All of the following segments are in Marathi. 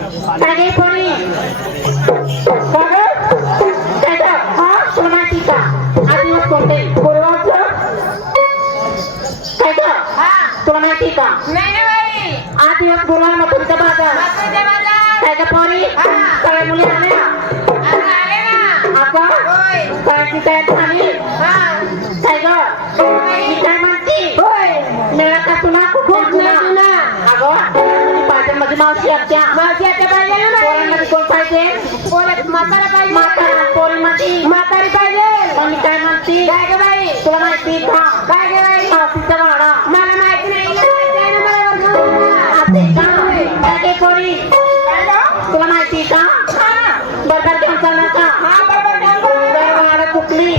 काय पोरी काय ग हा तुला माहिती का आधी कोणते पूर्वाचं काय ग तुला माहिती का नाही ना बाई आठ दिवस पूर्वा मथुरीचा बाजार मथुरीचा बाजार काय ग पोरी सगळ्या मुली आल्या आले ना आता होय सगळ्यांची तयारी झाली काय ग मी काय म्हणते होय मेळा का तुला खूप जुना अगं पाहिजे मध्ये मावशी आत्या मावशी आता पाहिजे ना बाई पोरांमध्ये कोण पाहिजे पोरं म्हातारा पाहिजे म्हातारा पोरीमध्ये म्हातारी पाहिजे मग मी काय म्हणते काय ग बाई तुला माहिती का काय ग बाई मावशीचा वाडा मला माहिती नाही हिला माहिती आहे ना मला वर्गात. असे का काय गे पोरी तुला माहिती का बरोबर घेऊन चालणार का जर वाडा चुकली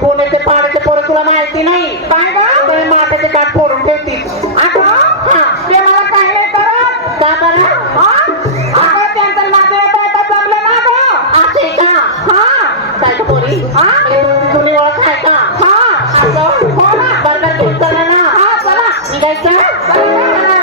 पुण्याचे पाण्याचे पोरं तुला माहिती नाही काय ग माठाचे काठ फोडून ठेवतील ते मला काय नाही करत का करा अगं त्यांचं नातेवाईक आता जमले ना गं असे का काय ग पोरी जुनी ओळख आहे का बरोबर घेऊन चालणार ना चला निघायचं चला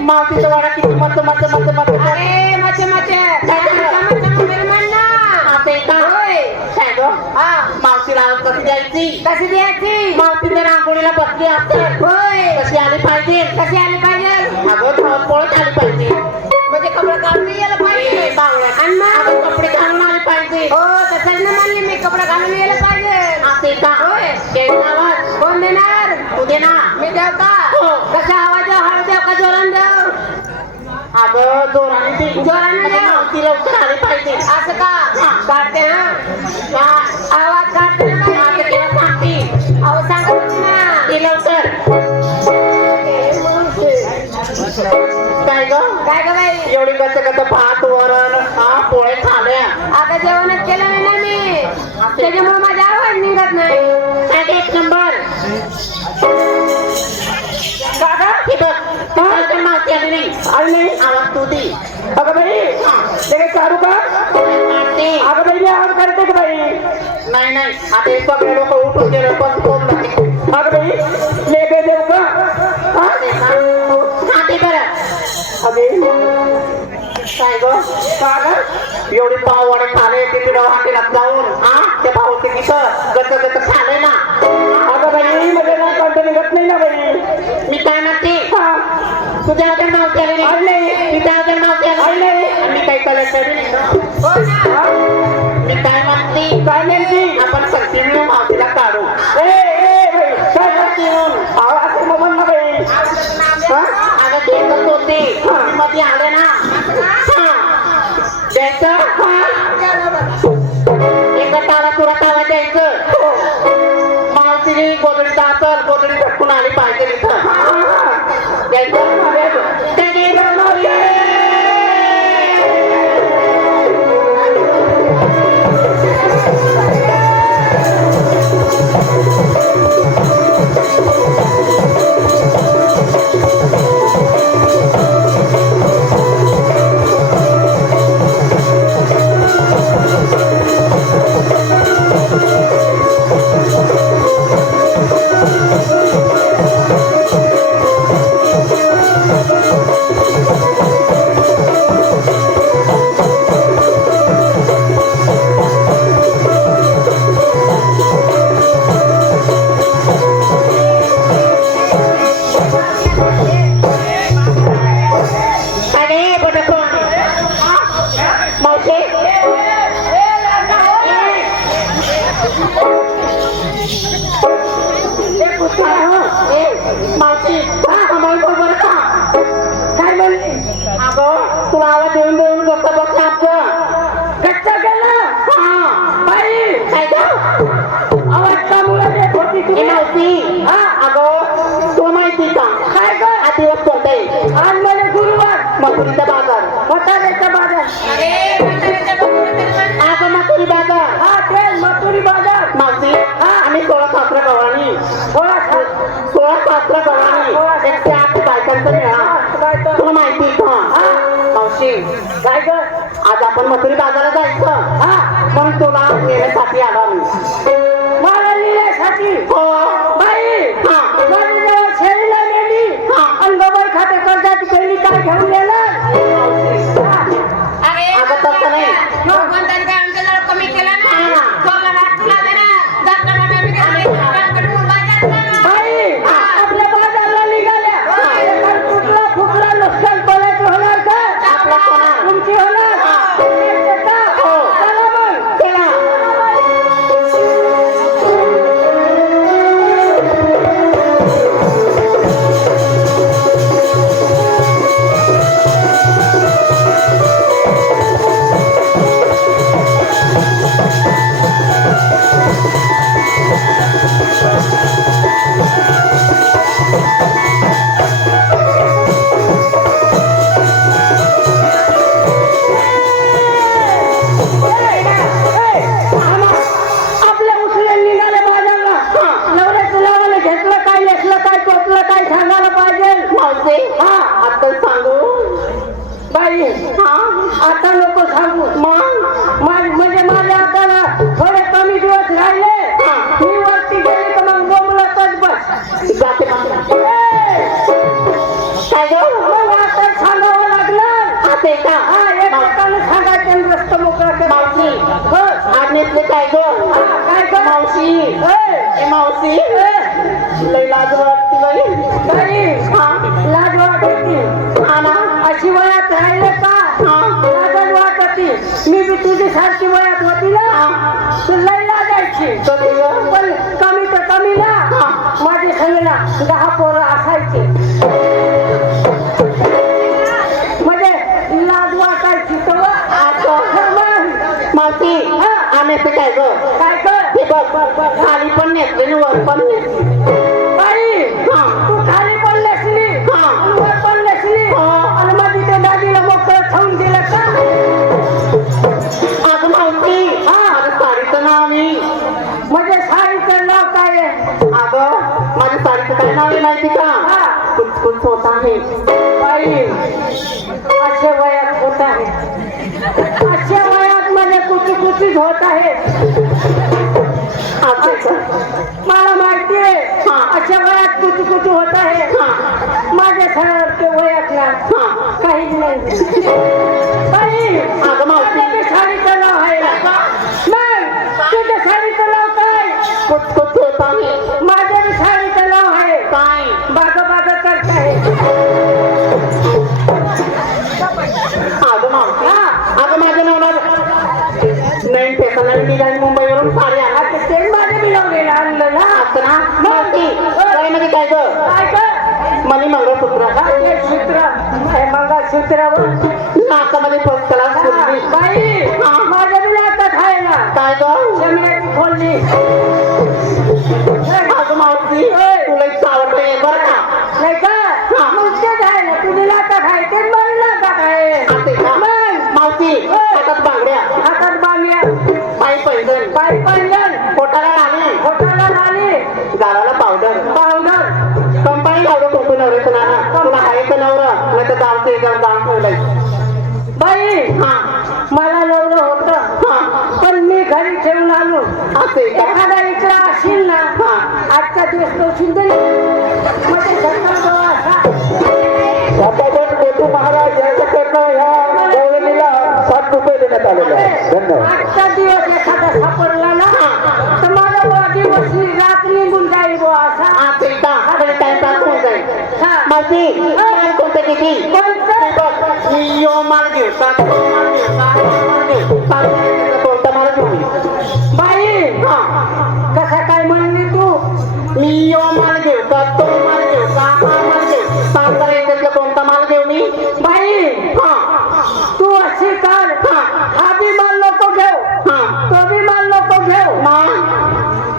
मावशीचा वाडा किती मत अरे मचे मचे मेरे म्हणना असे का काय ग मावशीला कशी द्यायची कशी द्यायची मावशीच्या रांगोळीला बसली असेल होय कशी आली पाहिजे कशी आली पाहिजे अगं धावत पळत आली पाहिजे म्हणजे कपडे घालून यायला पाहिजे आणि मग कपडे घालून आले पाहिजे हो तसंच ना म्हणली मी कपडे घालून यायला पाहिजे असे का होय द्यायचा आवाज कोण देणार तू दे ना मी देव का हो. कसा आवाज देव हळू देव का जोरान देव अगं जोराने दे जोराने दे. मावशी लवकर आली पाहिजे असं का काढते हा आवाज काढते ना आता बाई. तिला सांगते अहो सांगत होती ना ती लवकर काय ग काय ग बाई एवढी कसं भात वरण पोळे खाल्या आता जेवणच केलं नाही ना मी त्याच्यामुळे माझी आवाज निघत नाही काय एक नंबर हे बघ मावशी आली नाही आवाज तू दे अगं बाई ते काय काढू का मारते. अगं बाई मी आवाज करते का बाई नाही आता हे सगळे लोक उठून गेले पण कोण नाही अगं बाई लेबे देऊ का खाते बरं अगे काय ग एवढी पाव वडे खाले तिथे हॉटेलात जाऊन त्या भाऊचे तिथं गच खाले ना अगं बाई म्हणजे ना कंट निघत नाही ना बाई मी काय म्हणते तुझ्या हॉटेल मावशी आली नाही तुझ्या हॉटेल मावशी आली नाही आणि मी काही कलेक्टर हो ना मी काय म्हणते काय नेमकी आपण कंटिन्यू मावशीला काढू ए बाई काय करते म्हणून असं मग म्हण ना बाई अगं द्यायचं होते मध्ये आले ना द्यायचं एका ताला तुला ताला द्यायचं मावशीने गोदडीचा असल गोदडी धक्कून आली पाहिजे इथं द्यायचं सांभाळतो बरं का? काय म्हणली अगं तुला आवाज देऊन देऊन कसं बसलं आमचं कच्चा गेला हा बाई काय गं? आवाज का मुला देत होती ही तुम्ही मावशी अगं तुला माहिती का काय ग हा दिवस कोणताय आज मला गुरुवार मथुरीचा बाजार म्हाताऱ्याचा बाजार अगं मथुरी बाजार हा ते मथुरी बाजार मावशी आम्ही 16 गव्हाणी थोडा 16 गव्हाणी 108 बायकांचा मेळा काय तर तुला माहिती का मावशी काय ग आज आपण मथुरी बाजारात जायचं म्हणून तुला नेण्यासाठी आला मी मला लिहिण्यासाठी हो बाई माझी जेव्हा शेळीला नेली आणि मोबाईल खाते कर्जाची पहिली काय घेऊन गेला अगं तसं नाही कमी केला ना तुला दे ना जाता बाई आपल्या बाजारला निघाल्या एखाद तुटला फुटला नुकसान कोणाचं होणार का आपला होणार. तुमची होणार चला मग चला. आपल्या उचलून निघाले बाजारला नवऱ्याचं लावायला घेतलं काय लेखलं काय टोचलं काय सांगायला पाहिजे मावशी आता सांगू बाई आता नको सांगू मग म्हणजे माझ्या हाताला थोडे कमी दिवस राहिले मी वरती गेली तर मग बोंबलतच बस जाते काय गं? मग आता सांगावं लागलं असं आहे का एकमेकानं सांगायचं आणि रस्ता मोकळा मावशी करायचं आज नेसले काय गं? काय कर मावशी ए मावशी लय लाज वाटते बाई बाई लाज वाटते हा ना अशी वयात राहिले का लाज वाटते मी बी तुझी सारखी वयात होती ना तू लय लाजायची कधी गं? पण कमी तर कमी ना माझे संगला 10 पोरं असायचे म्हणजे लाज वाटायची तर मावशी आम्ही काय गं? काय कर हे बघ खाली पण नेसले आणि वर पण नेसले बाई तू खाली पण नसली वर पण नसली आणि माझी ते दादीला मोकळं ठेवून दिलं का अगं मावशी माझ्या साडीचं नाव मी म्हणजे साडीचं नाव काय आहे अगं माझ्या साडीचं काय नाव आहे माहिती का कुचकुच होत आहे बाई अशा वयात होत आहे अशा वयात माझे कुचकुचीच होत आहे मला माहिती आहे अशा वयात कुचकुच होत आहे माझ्या सारखे वयात ना काहीच नाही बाई अगं मावशी माझ्या बी साडीचं नाव आहे मग तुझ्या साडीचं नाव काय कुचकुच होत आहे माझ्या बी साडीचं नाव आहे काय बागा बागा करत आहे अगं मावशी अगं माझं नाव नवीन पेशनला निघाली मुंबईवरून साडी आणा आता ते माझ्या बी लावलेलं आणलं ना असं ना मावशी गळ्यामध्ये काय गं? काय कर मनी मंगळसूत्र हे सूत्र हे मंगळसूत्रावर नाकामध्ये पसकला फुलली बाई माझ्या बी नाकात आहे ना काय गं? जमिनीची खोलली अगं मावशी तुला एक आवडते बरं का नाही का मग तेच आहे ना तुझी नाकात आहे तेच माझ्या नाकात आहे असे का मग मावशी हातात बांगड्या हातात बांधल्या पायी पैंजण पायी पांजण पोटाला आली खोटाला झाली गालाला पावडर पावडर कंपनी लावलं कुंकू नवऱ्याचं नाना तुला आहे का नवरा नाही तर गावचं एकदम दाम ठेवलंय बाई मला नवरं होतं पण मी घरी ठेवून आलो असे का एखादा इकडं असेल ना आजचा दिवस तो सुंदर म्हणजे सत्तर महाराज यांच्याकडनं ह्या गवळणीला 7 रुपये देण्यात आलेले आहे धन्यवाद आजचा दिवस एखादा सापडला ना तर माझा बुवा दिवस रात निघून जाईल बुवा असा असे का आपल्याला टाइमपास होऊन जाईल मावशी माल कोणतं किती मी यो माल घेऊ कोणता माल घेऊ बाई कसा काय म्हणली तू मी यो माल घेऊ का तो माल घेऊ का हा माल सांग बरं याच्यातलं कोणता माल घेऊ मी? बाई हा तू अशी कर हा बी माल नको घेऊ हा तो बी माल नको घेऊ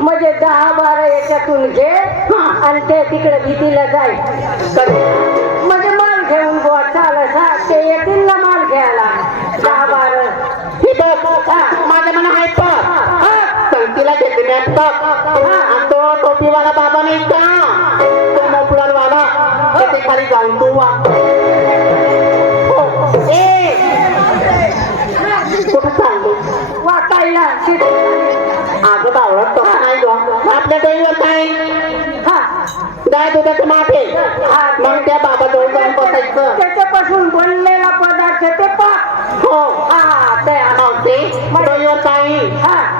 म्हणजे 10-12 याच्यातून घे आणि ते तिकडे भीतीला जाईल म्हणजे माल घेऊन बुवा चालसा ते येतील ना माल घ्यायला 10-12 हे बघ माझ्या मना आहे संगतीला घेतली मी आता आणि तो टोपीवाला बाबा नाही का तो मोपळारवाला त्याच्या खाली जाऊन तू वा ए कुठं चाललो वाकायला अगं बावळत तसा नाही ग आपल्या डोईवर काय गाय दुधाचं माठे मग त्या बाबाजवळ जाऊन बसायचं त्याच्यापासून बनलेला पदार्थ ते पाक हो हा ते मावशी डोईवर काय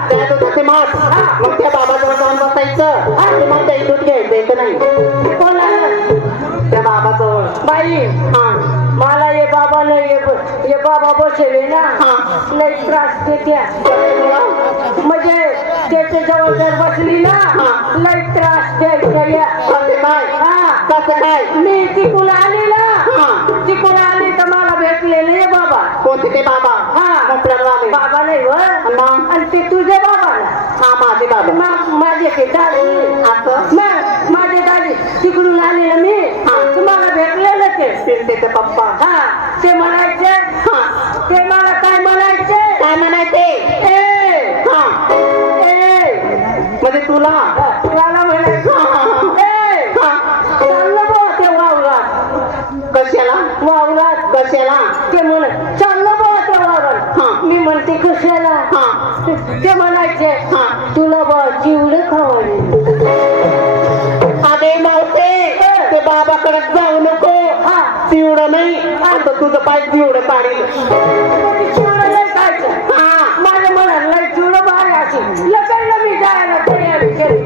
त्या दुधाचे माठ मग त्या बाबाजवळ जाऊन बसायचं आणि मग ते दूध घ्यायचंय का नाही कोणाला त्या बाबाजवळ बाई हा मला ये बाबा नाही ये बाबा बसले ना लई त्रास देत्या म्हणजे त्याच्या जवळ जर बसली ना लई त्रास द्यायच्या कसं काय मी तिकून आली ना तिकून आली तर मला भेटले नाही बाबा कोणते ते बाबा बाबा नाही व आणि ते तुझे बाबा ना हा माझे बाबा माझे ते दादी असं माझे दादी तिकडून आले ना मी तुम्हाला भेटले ना ते पप्पा ते म्हणायचे ते मला काय म्हणायचे ए म्हणजे तुला मला म्हणायचं चाललं बो ते वावरात कशाला ते म्हणत चाललं बो ते वावरात मी म्हणते कशाला ते म्हणायचे तुला बा चिवडं खावाले अरे मावते ते बाबाकडे जाऊ नको चिवडं नाही आता तुझं पाय चिवडं काढील चिवडं नाही खायचं माझ्या मनाला चिवडं भारी असेल लगायला मी जायला तयारी केली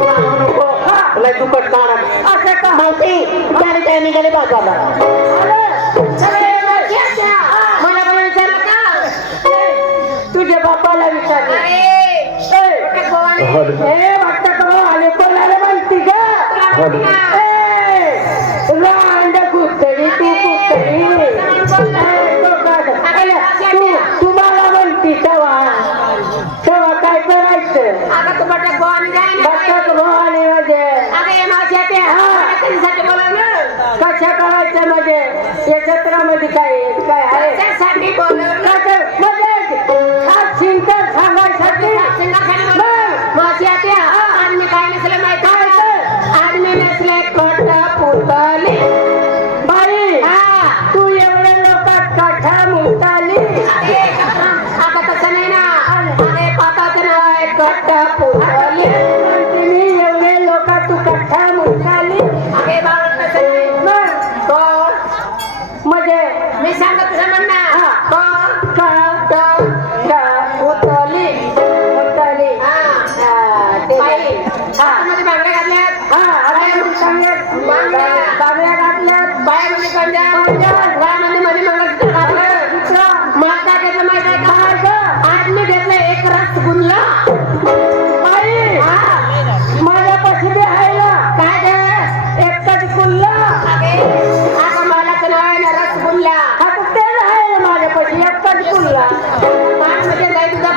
लय दुखट काढा असं का मावशी गाडी काय निघाले बाजारला मला पण विचारलं का तुझ्या बापाला विचारलं हे वाटतं का आले कोणाला म्हणती का रांड कुठतरी तू तुम्हाला म्हणती तेव्हा काय करायचं आता तू बटाट भवानी जाय ना बटाट भवानी म्हणजे अरे माझ्या ते कशासाठी बोलवलं कशा करायचं म्हणजे या जत्रामध्ये काय काय आहे कशासाठी बोलवलं म्हणजे खास शिंकर सांगायसाठी माझ्या त्या आदमी काय नसले माहिती आदमी नसले खोट पुतली बाई तू एवढ्या लोकात काठा मुताली आता तसं नाही ना अरे पाताचं नाव आहे कट्ट पुतली मी एवढे लोकात तू काठा मुताली अरे बाबा तसं नाही तो म्हणजे मी सांगत तुझं म्हणणं मुताली मुताली ते मध्ये बांगड्या घातल्यात बांगड्या घातल्यात बायामध्ये पंजाब गावामध्ये मध्ये मंगळसूत्र घातलं मला काय घेतलं माहिती आहे का आदमी घेतलं एक रसगुल्ला बाई माझ्यापाशी बी आहे ना काय ग एकच गुल्ला आता मला तर नाव आहे ना रसगुल्ला आता तेच आहे ना माझ्यापाशी एकच गुल्ला म्हणजे गाई तुझा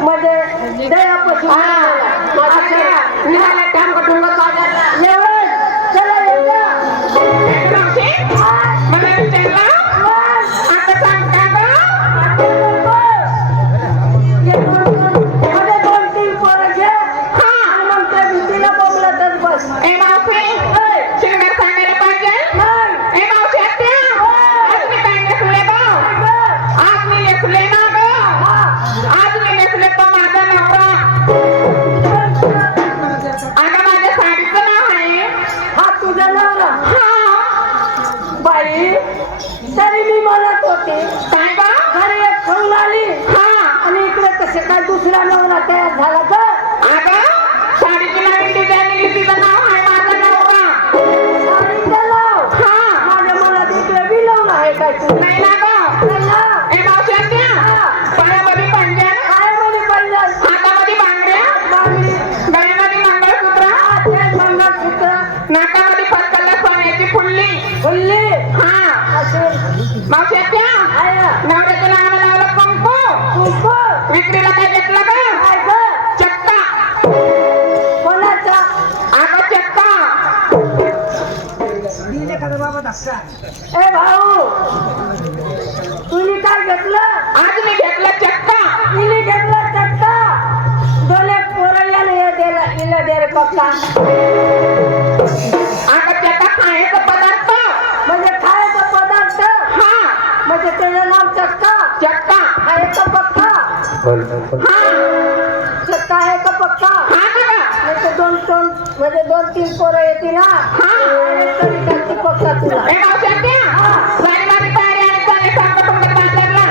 म्हणजे दयापाशी निघाला टांग टुंग बाजारला एवढं चला येऊया मला विचारलं आता सांग का मध्ये 2-3 पोरं घे आणि मग त्या भीतीला बोंबलतच बस ए मावशी शिंगार सांगायला पाहिजे ए मावशी आत्या आज मी काय नेसले गं आज मी नेसले ना गं आज मी नेसले तो माझा नवरा अगं माझ्या साडीचं नाव आहे हा तुझा नवरा हा बाई तरी मी म्हणत होते काय बा घरी एक ठेवून आली आणि इकडे कसे काय दुसरा नवरा तयार झाला का अगं साडीची नवीन डिझाईन निघली तिचं नाव आहे माझा नवरा साडीचा लाव माझ्या मनात इकडे विलवलं आहे काय तू नाही ना गं नाही ना ए मावशी आत्या पायामध्ये पंजन काय म्हणे पहिलं हातामध्ये बांगड्या बांगडी गळ्यामध्ये मंगळसूत्र तेच मंगळसूत्र नाकामध्ये फरकला फुल्ली फुल्ली हा असेल मावशी आत्या आहे ना. नवऱ्याच्या नावाला लावलं कुंकू कुंकू विक्रीला काय घेतलं का काय ग चक्का कोणाचा अगं चक्का ए भाऊ तुम्ही काय घेतलं आज मी घेतलं चक्का तिने घेतला चक्का दोन एक पोरं इला दे रे पक्का अगं चक्का खायचा पदार्थ म्हणजे खायचा पदार्थ हा म्हणजे त्याचं नाव चक्का चक्का आहे का पक्का हा चक्का आहे का पक्का हा बघा नाही तर म्हणजे 2-3 पोरं येते ना तरी त्यांची पक्का तुला ए मावशी आत्या सारी माझी तयारी आणि चांगली सांगा तुमच्या पार्लरला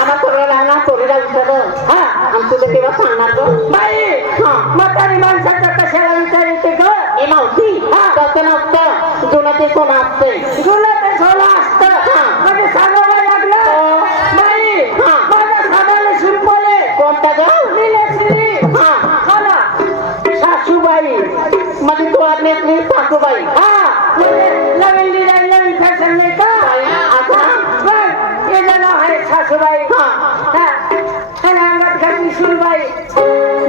आम्हा पोरीला ना पोरीला विचारलं आणि तुझं तेव्हा सांगणार ग बाई म्हातारी माणसाचं कशाला विचारायचे ग ए मावशी तसं नसतं जुनं ते सोनं असतंय जुनं ते सोनं असतं म्हणजे सांगावं लागलं बाई माझ्या साधायला शिरपले कोणता ग हा ना सासूबाई मध्ये तू नेसली सासूबाई म्हणजे नवीन डिझाईन नवीन फॅशन नाही का बघ याचं नाव आहे सासूबाई आणि अंगात घातली सुनबाई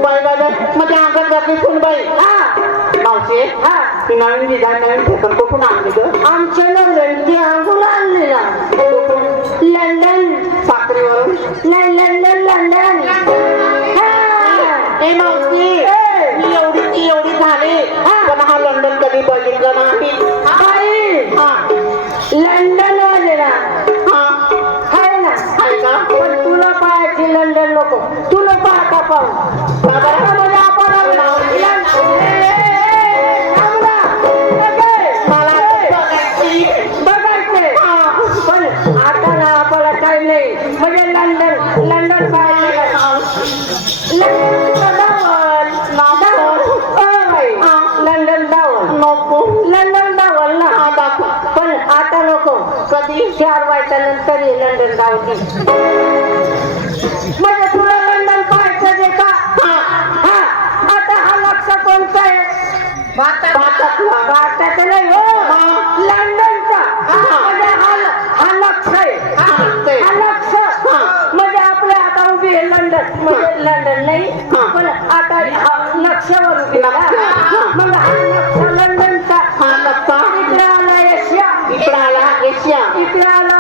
बाई बाई मध्ये अंगात घातली सुनबाई मावशी ती नवीन डिझाईन नवीन फॅशन कुठून आणली ग आमच्या नवऱ्याने अंगून आणलेला लंडन साखरेवरून नाही लंडन ए मावशी मी एवढी झाली पण हा लंडन कधी बघितलं नाही बाई लंडन वालेला आहे ना आहे का पण तुला पाहायची लंडन नको तुला पाहता पाहू म्हणजे आपण बघायचे पण आता ना आपल्याला काही नाही म्हणजे लंडन पाहायचं लंडन डावल नको लंडन डावल ना पण आता नको कधी 4 वाजल्यानंतर ये लंडन डावची म्हणजे तुला लंडन पाहायचं जे का आता हा लक्ष कोणता आहे भारताचं नाही हो लंडनचा म्हणजे हा लक्ष आहे हा लक्ष म्हणजे आपल्या आता उभी आहे लंडन म्हणजे लंडन नाही पण आता हा लक्षवर उभी मग हा लक्ष लंडनचा हा लक्ष इकडे आला एशिया इकडे आला एशिया इकडे आला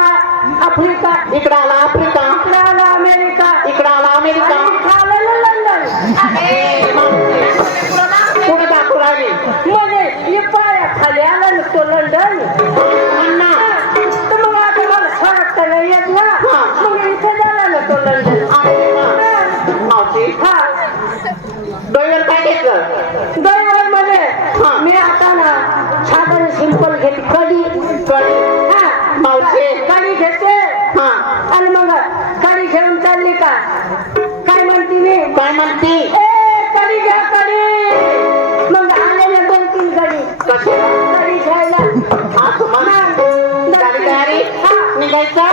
आफ्रिका इकडे आला आफ्रिका इकडे आला अमेरिका इकडे आला अमेरिका आणि इकडे आलं लंडन पुढे दाखवू राहिली म्हणजे पाया खाली आला ना तो लंडन अण्णा तर मग आता मला सरकता नाही येत ना मग इथे झाला ना तो लंडन मावशी ड्रायव्हर काय घेतलं ड्रायव्हर मध्ये मी आता ना साधारण सिंपल घेते कडी मावशी कडी घेते आणि मग कडी घेऊन चालली का काय म्हणते मी काय म्हणती कडी घ्या कडी मग आलेल्या 2-3 कडी कडी घ्यायला तयारी निघायचं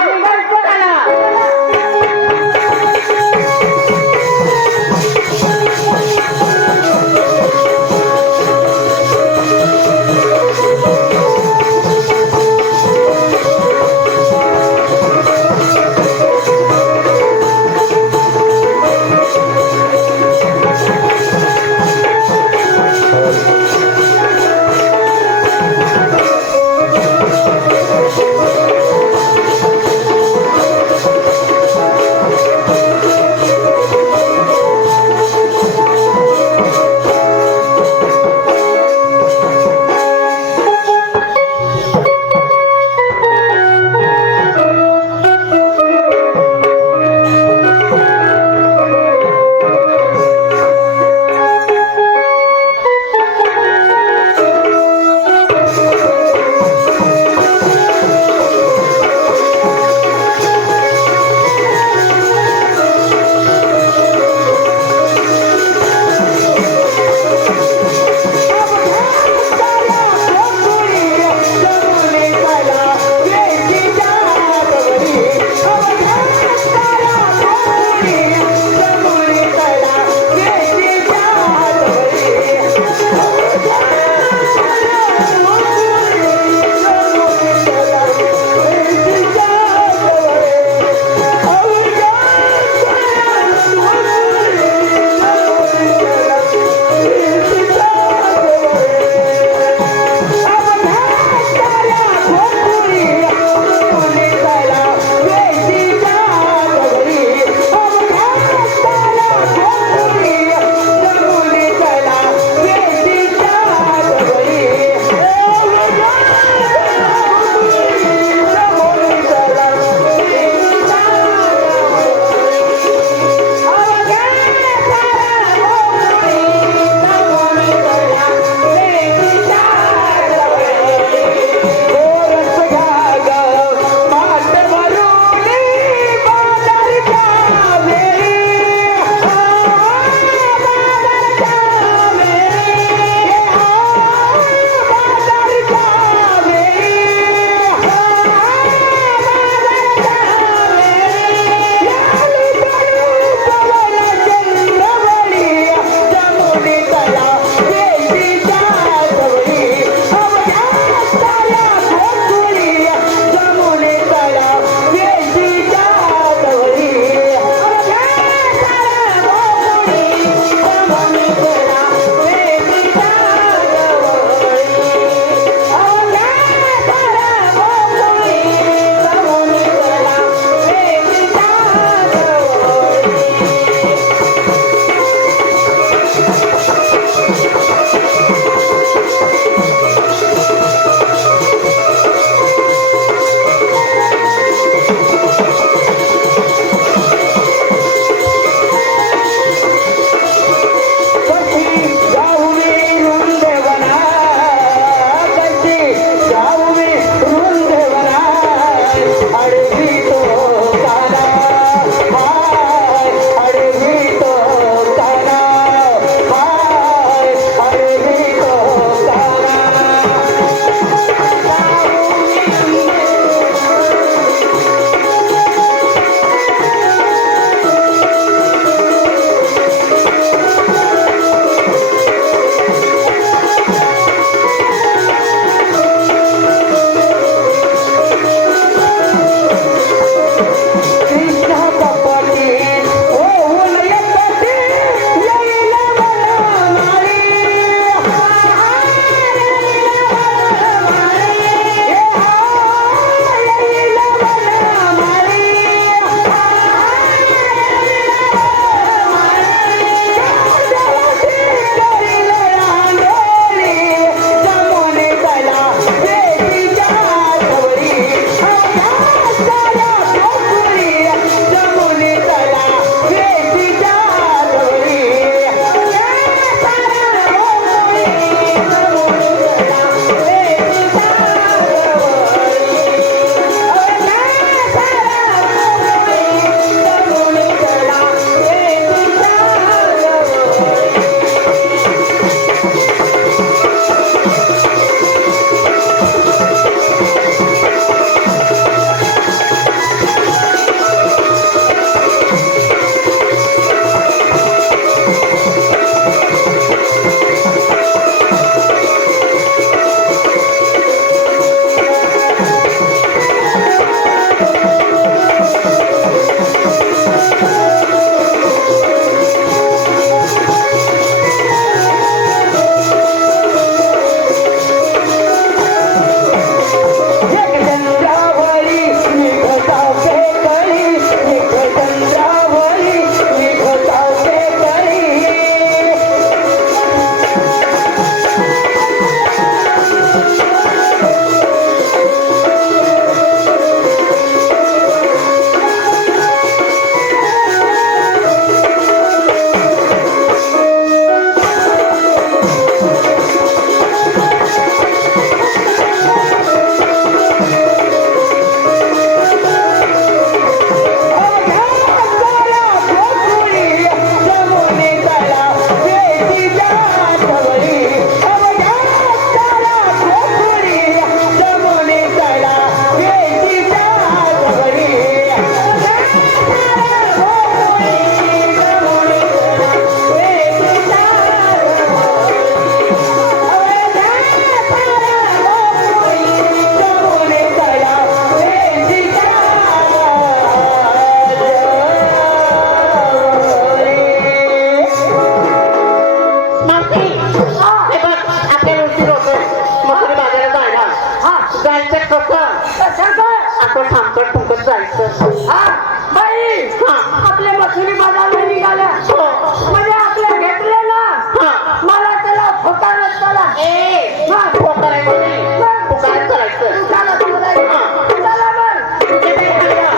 थांबकत ठुमकत जायचं. हा बाई हा. आपल्या मथुरी बाजारला निघाल्या हो. म्हणजे आपल्या घेतले ना हा. मला त्याला फकारत चला ए हा. तू करायचं नाही. तू काय करायचं? चला चला मग ते काय खाल्लं?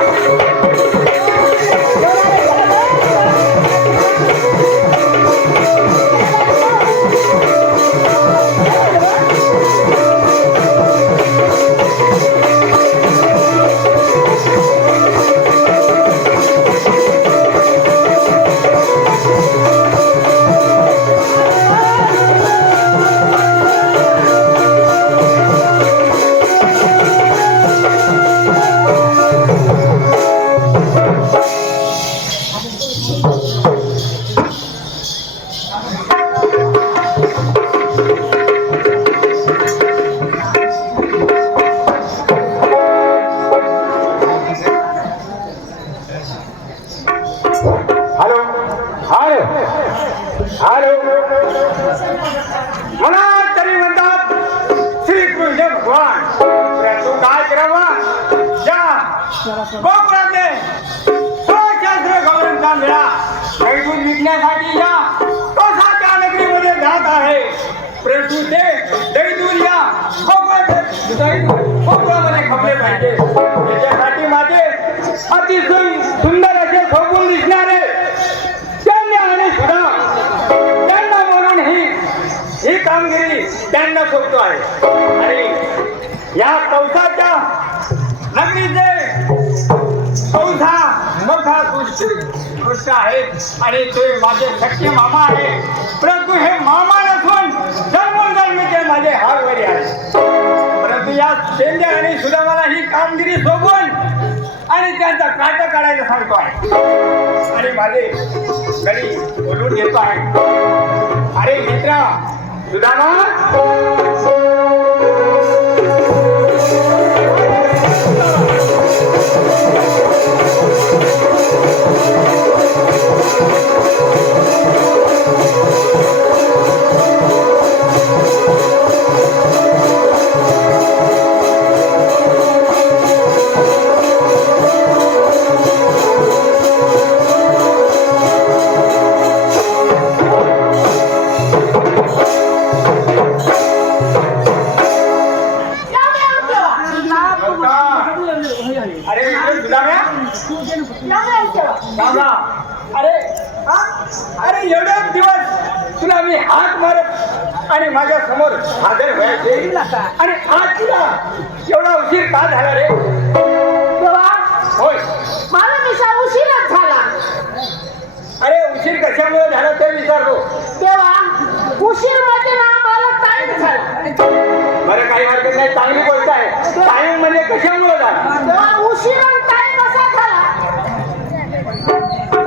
हॅलो हॅलो हॅलो मला तरी म्हणतात श्रीकृष्ण भगवान तू काय करावं या गोकुळातले सहशास्त्र गौरवांचा मेळा कैदून विकण्यासाठी या कसा त्या नगरीमध्ये जात आहे परंतु ते दैदूर या गोकुळामध्ये खपले पाहिजे त्याच्यासाठी माझे अतिशय सुंदर असे शोभून दिसणारे त्यांनी आणि सुद्धा त्यांना म्हणून ही कामगिरी त्यांना सोपतो आहे आणि या कौसाच्या नगरीचे कौसा मोठा दृष्ट आहे आणि ते माझे सख्खे मामा आहे परंतु हे मामा नसून जन्मोजन्मीचे माझे हारवरी आहे परंतु या शेंद्या आणि सुदामाला ही कामगिरी सोबून आणि त्यांचा काटा काढायला सांगतो आहे आणि माझे घरी बोलून घेतो आहे अरे मित्रा सुदामा अरे सुदाम्या रामा अरे अरे एवढे दिवस तुला मी हात मारत आणि माझ्या समोर हजर व्हायचे आणि आज तुला एवढा उशीर का झाला रे होय मला मिसा उशीरच झाला अरे उशीर कशामुळे झाला ते विचारतो तेव्हा उशीर म्हणजे ना मला टाइम झाला बरं काही हरकत नाही चांगली गोष्ट आहे टाइम म्हणजे कशामुळे झाला तेव्हा उशीर टाइम कसा झाला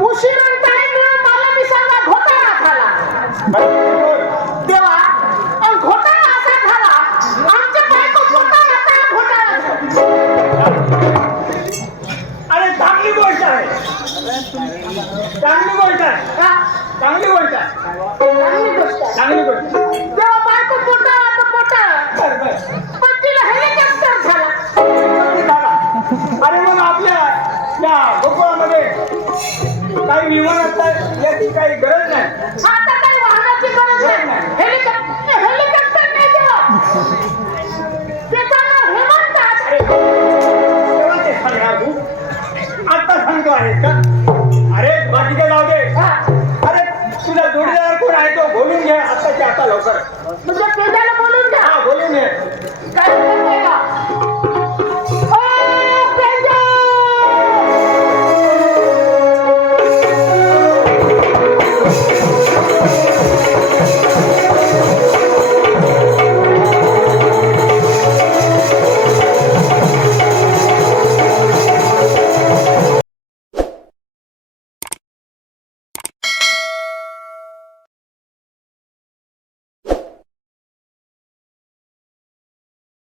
उशीर टाइम मला मिसाला घोटाळा झाला तेव्हा घोटाळा असा झाला आमच्या बायको घोटाळा अरे चांगली गोष्ट आहे चांगली गोष्ट आहे का? चांगली गोष्ट आहे चांगली गोष्ट आहे. चांगली गोष्ट तेव्हा बायको घोटाळा तर घोटाळा बरं बरं पण तिला हेलिकॉप्टर झाला अरे मग आपल्या या गोकुळामध्ये काही विमान असतात याची काही गरज नाही आता काही वाहनाची गरज नाही हेलिकॉप्टर नाही देवा त्याचा नाव हेमंत आहे. तेव्हा ते सांगणार तू आता सांगतो आहे का अरे बाकी काय जाऊ दे अरे तुझा जोडीदार कोण आहे तो बोलून घे आताच्या आता लवकर म्हणजे पेदाला बोलून द्या हा बोलून घे काय